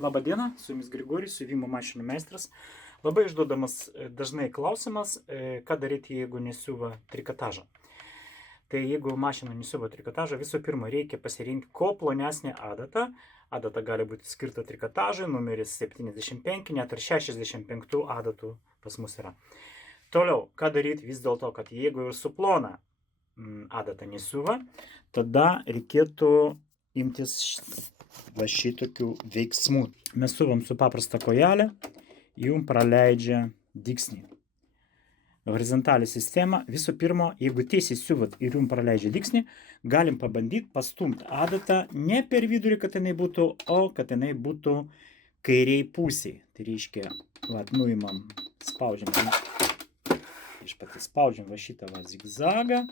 Labą dieną, su jumis Grigorijus, siuvimo mašinų meistras. Labai išduodamas dažnai klausimas, ką daryti, jeigu nesiuva trikotažą. Tai jeigu mašina nesiuva trikotažą, visų pirma reikia pasirinkti kuo plonesnę adatą. Adata gali būti skirta trikotažui, numeris 75, net ir 65 adatų pas mus yra. Toliau, ką daryti vis dėlto, kad jeigu ir su plona adata nesiuva, tada reikėtų imtis va šitokių veiksmų. Mes suvam su paprasta kojelė, jum praleidžia dygsnį. Horizontalią sistemą, visų pirma, jeigu tiesiai siuvat ir jum praleidžia dygsnį, galim pabandyti pastumti adatą ne per vidurį, kad jinai būtų, o kad jinai būtų kairiai pusiai. Tai reiškia, nuimam, spaudžiam, spaudžiam va šitą va zigzagą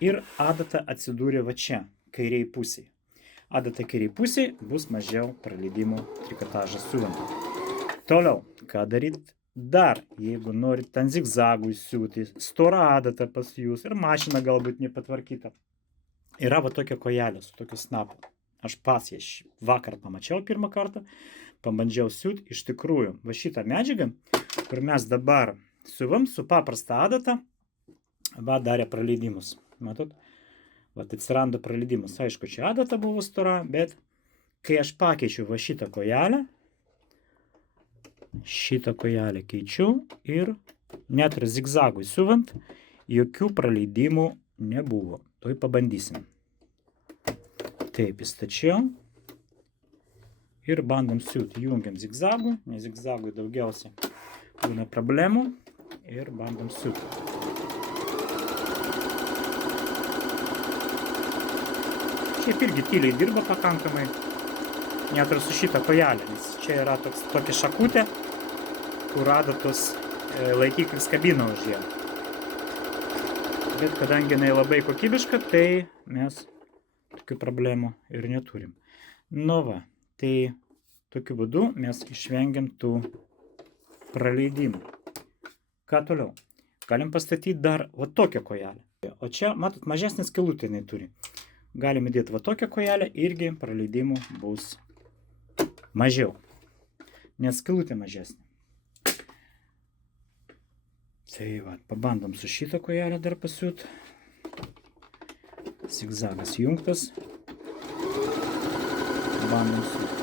ir adata atsidūrė va čia, kairiai pusiai. Adata kairiai pusiai bus mažiau praleidimų trikotažą siuvant. Toliau, ką daryti dar, jeigu norit ant zigzagų siūti, stora adata pas jūs ir mašina galbūt nepatvarkyta. Yra va tokia kojelė su tokiu snapu. Aš pas ją vakar pamačiau pirmą kartą, pabandžiau siūti, iš tikrųjų, va šitą medžiagą, kur mes dabar siuvam su paprasta adata, va darė praleidimus. Matot? Vat atsiranda praleidimas. Aišku, čia adata buvo stora, bet kai aš pakeičiu va šitą kojelę keičiu ir net ir zigzagui siuvant, jokių praleidimų nebuvo. Tuoj pabandysim. Taip, įstačiau ir bandom siūti. Jungiam zigzagų, nes zigzagui daugiausiai būna problemų ir bandom siūti. Šiaip irgi tyliai dirba pakankamai, net ir su šitą kojelę, nes čia yra tokia šakutė, kur adatos laikiklis kabina už ją. Bet kadangi jinai labai kokybiška, tai mes tokių problemų ir neturim. Nu va, tai tokiu būdu mes išvengiam tų praleidimų. Ką toliau? Galim pastatyti dar va tokią kojelę. O čia, matot, mažesnė skylutė jinai turi. Galime dėti va tokią kojelę, irgi praleidimų bus mažiau, nes skylutė mažesnė. Tai va, pabandom su šitą kojelę dar pasiūt. Zigzagas jungtas. Bandom siūt.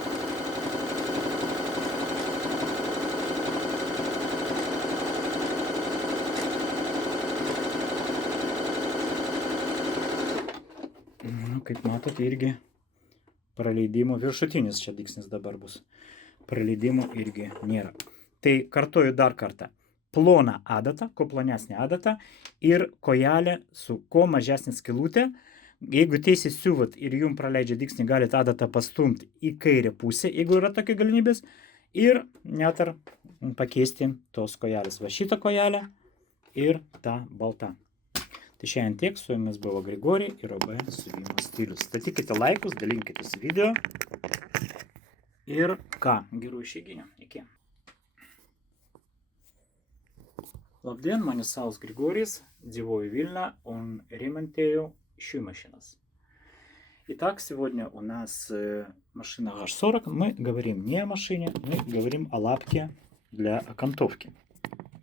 Kaip matot, irgi praleidimų, viršutinis čia dygsnis dabar bus, praleidimų irgi nėra. Tai kartuoju dar kartą, plona adata, kuo plonesnė adata ir kojelė su kuo mažesnė skylutė. Jeigu tiesiai siuvat ir jum praleidžia dygsnį, galite adatą pastumti į kairę pusę, jeigu yra tokia galimybės, ir net ar pakeisti tos kojelės. Va šitą kojelę ir tą baltą. Tai šiandien tiek, su jumis buvo Grigorijus ir OB siuvimo stilius. Statykite laikus, dalinkitės video. Ir ką, gerų išeiginių. Iki. Labdien, mane Saus Grigorijus, дзивою Вильно, он ремонтирую швеймашинас. Итак, сегодня у нас машина H40. Мы говорим не о машине, мы говорим о лапке для окантовки.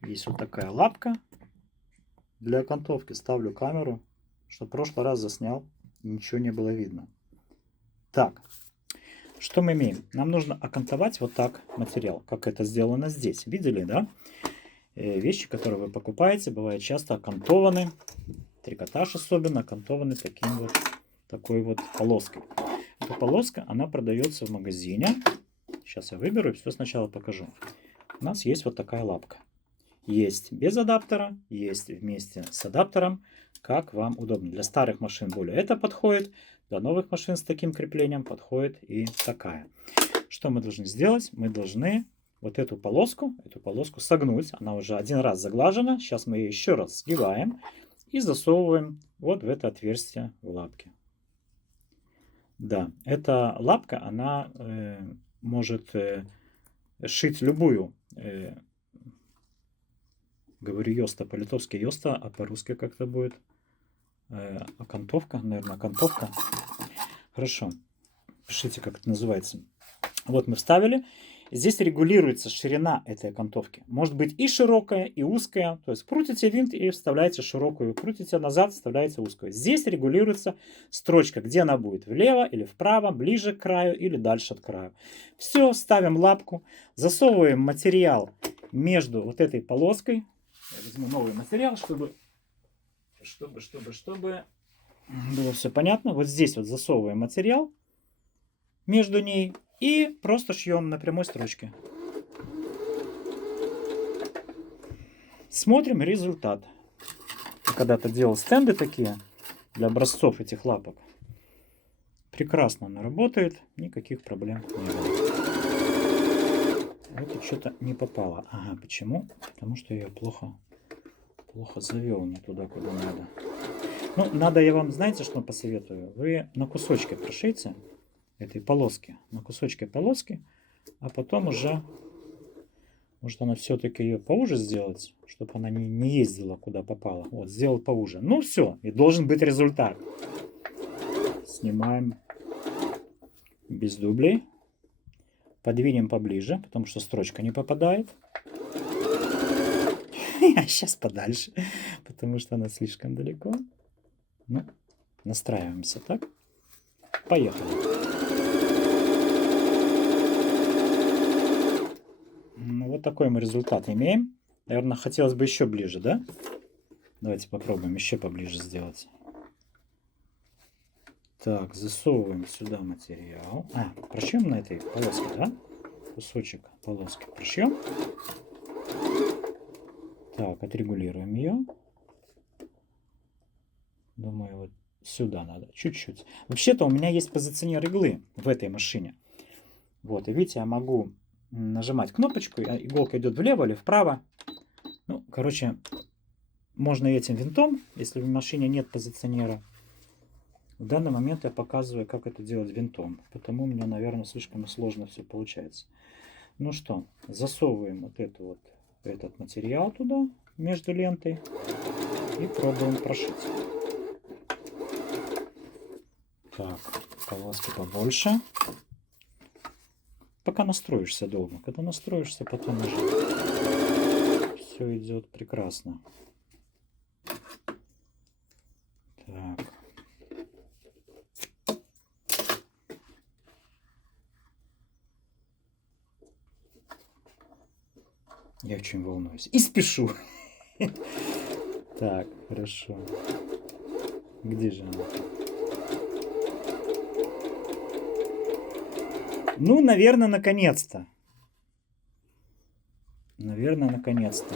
Есть вот такая лапка. Для окантовки ставлю камеру, что в прошлый раз заснял, ничего не было видно. Так, что мы имеем? Нам нужно окантовать вот так материал, как это сделано здесь. Видели, да? Вещи, которые вы покупаете, бывают часто окантованы, трикотаж особенно, окантованы такой вот полоской. Эта полоска, она продается в магазине. Сейчас я выберу и все сначала покажу. У нас есть вот такая лапка. Есть без адаптера, есть вместе с адаптером, как вам удобно. Для старых машин более это подходит, для новых машин с таким креплением подходит и такая. Что мы должны сделать? Мы должны вот эту полоску согнуть. Она уже один раз заглажена. Сейчас мы ее еще раз сгибаем и засовываем вот в это отверстие в лапке. Да, эта лапка, она может шить любую говорю йоста, по-литовски йоста, а по-русски как-то будет окантовка, наверное, окантовка. Хорошо. Пишите, как это называется. Вот мы вставили. Здесь регулируется ширина этой окантовки. Может быть и широкая, и узкая. То есть крутите винт и вставляете широкую, крутите назад, вставляете узкую. Здесь регулируется строчка, где она будет, влево или вправо, ближе к краю или дальше от края. Все, ставим лапку, засовываем материал между вот этой полоской. Я возьму новый материал, чтобы было все понятно. Вот здесь вот засовываем материал между ней. И просто шьем на прямой строчке. Смотрим результат. Я когда-то делал стенды такие для образцов этих лапок. Прекрасно она работает, никаких проблем не было. Вот что-то не попало. Ага, почему? Потому что я плохо завел не туда, куда надо. Ну, надо я вам, знаете, что посоветую? Вы на кусочки прошейте этой полоски, на кусочки полоски, а потом уже, может, она все-таки ее поуже сделать, чтобы она не ездила куда попала. Вот, сделал поуже. Ну все, и должен быть результат. Снимаем без дублей, подвинем поближе, потому что строчка не попадает. А сейчас подальше, потому что она слишком далеко. Ну, настраиваемся, так? Поехали. Ну, вот такой мы результат имеем. Наверное, хотелось бы еще ближе, да? Давайте попробуем еще поближе сделать. Так, засовываем сюда материал. Прошьем на этой полоске, да? Кусочек полоски прошьем. Так, отрегулируем ее. Думаю, вот сюда надо, чуть-чуть. Вообще-то у меня есть позиционер иглы в этой машине. Вот, и видите, я могу нажимать кнопочку, иголка идет влево или вправо. Ну, короче, можно и этим винтом, если в машине нет позиционера. В данный момент я показываю, как это делать винтом. Потому мне, наверное, слишком сложно все получается. Ну что, засовываем вот этот материал туда, между лентой. И пробуем прошить. Так, полоски побольше. Пока настроишься долго. Когда настроишься, потом уже все идет прекрасно. Так. Я очень волнуюсь. И спешу. Так, хорошо. Где же она? Ну, наверное, наконец-то. Наверное, наконец-то.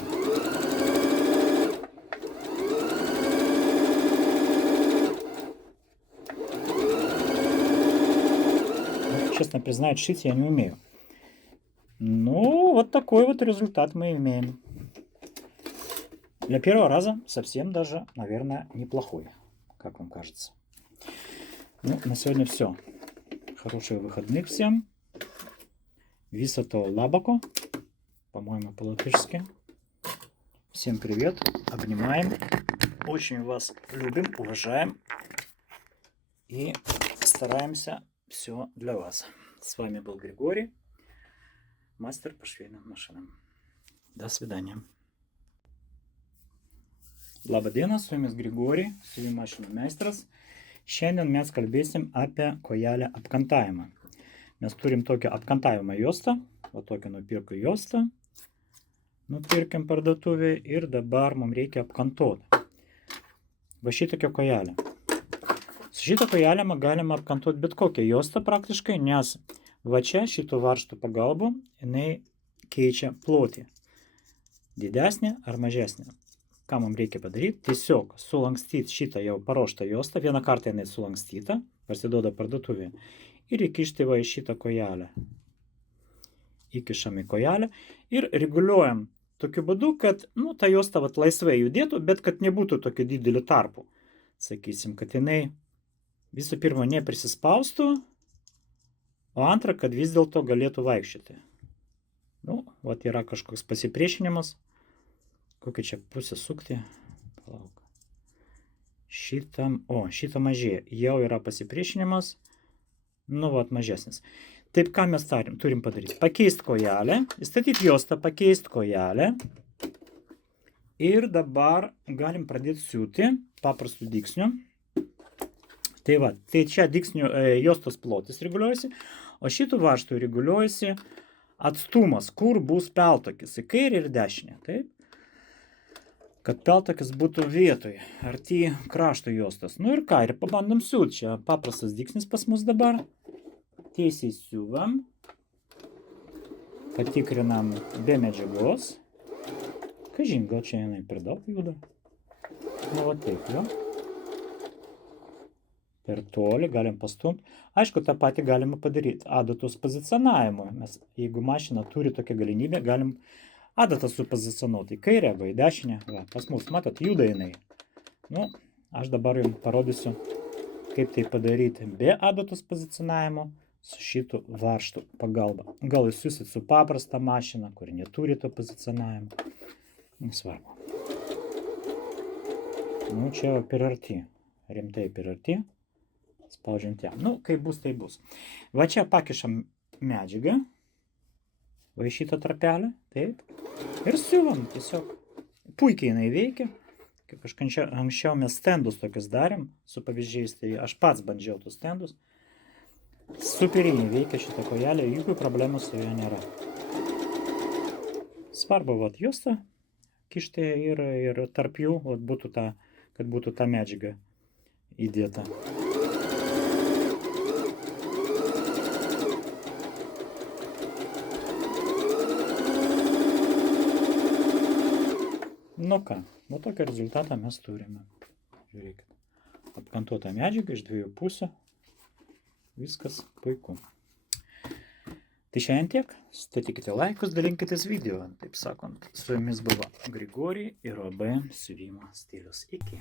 Честно признаюсь, шить я не умею. Ну, вот такой вот результат мы имеем. Для первого раза совсем даже, наверное, неплохой. Как вам кажется? Ну, на сегодня все. Хороших выходных всем. Висото лабако. По-моему, по-латышски. Всем привет. Обнимаем. Очень вас любим, уважаем. И стараемся все для вас. С вами был Григорий, мастер по швейным машинам. До свидания. Labadiena, su jumis Grigorij, siuvimo mašinų meistras. Šiandien mes kalbėsim apie kojelę apkantavimą. Mes turim tokią apkantavimo juostą, va tokią nupirkų juostą. Nupirkim parduotuvėje ir dabar mums reikia apkantuoti. Va šitokią kojelę. Su šitą kojelę galima apkantuoti bet kokią juostą praktiškai, nes va čia šito varžto pagalba jinai keičia plotį. Didesnė ar mažesnė. Ką mums reikia padaryti? Tiesiog sulankstyti šitą jau paruoštą juostą. Vieną kartą jinai sulankstyta, parsiduoda parduotuvėje. Ir įkišti va į šitą kojelę. Įkišam į kojelę ir reguliuojam tokiu būdu, kad ta juosta laisvai judėtų, bet kad nebūtų tokių didelių tarpų. Sakysim, kad jinai visų pirma neprisispaustų, o antra, kad vis dėlto galėtų vaikščioti. Vat yra kažkoks pasipriešinimas. Kokią čia pusę sukti? Palauk. Šitą mažėja. Jau yra pasipriešinimas. Vat mažesnis. Taip, ką mes turim padaryti? Pakeisti kojelę, įstatyti juostą, pakeisti kojelę. Ir dabar galim pradėti siūti paprastų dygsnių. Tai va, tai čia dygsnių juostos plotis reguliuojasi, o šitų varžtų reguliuojasi atstumas, kur bus peltokis, į kairę ir dešinę. Taip? Kad peltokis būtų vietoje, arti krašto juostos. Nu ir ką, ir pabandom siūti. Čia paprastas dygsnis pas mus dabar. Tiesiai siūvam. Patikrinam be medžiagos. Kažin, gal čia jinai per daug juda. Nu, va taip, jo. Per toli galim pastumti. Aišku, tą patį galima padaryti adatos pozicionavimo. Mes, jeigu mašina turi tokią galimybę, galim adatą supozicionuoti į kairę arba į dešinę. Va, pas mus, matot, juda jinai. Nu, aš dabar jums parodysiu, kaip tai padaryti be adatos pozicionavimo su šitų varžtų pagalba. Gal jūs siūsit su paprasta mašina, kuri neturi to pozicionavimo. Nesvarbu. Nu, čia per arti. Rimtai per arti. Spaudžiant ją. Nu, kaip bus, tai bus. Va čia pakišam medžiagą. Va į šitą trapelę. Taip. Ir siūvam tiesiog. Puikiai jinai veikia. Kaip anksčiau mes stendus tokius darėm su pavyzdžiais. Tai aš pats bandžiau tus stendus. Superinį veikia šitą kojelę. Jokių problemų su ja nėra. Svarbu, vat, juostą kišti ir tarp jų, vat, būtų ta, kad būtų ta medžiaga įdėta. Nu ką, nu tokį rezultatą mes turime. Žiūrėkit. Apkantuota medžiaga iš dviejų pusių. Viskas puiku. Tai šiandien tiek. Statykite laikus, dalinkitės video. Taip sakant, su jumis buvo Grigorij ir OB siuvimo stilius. Iki.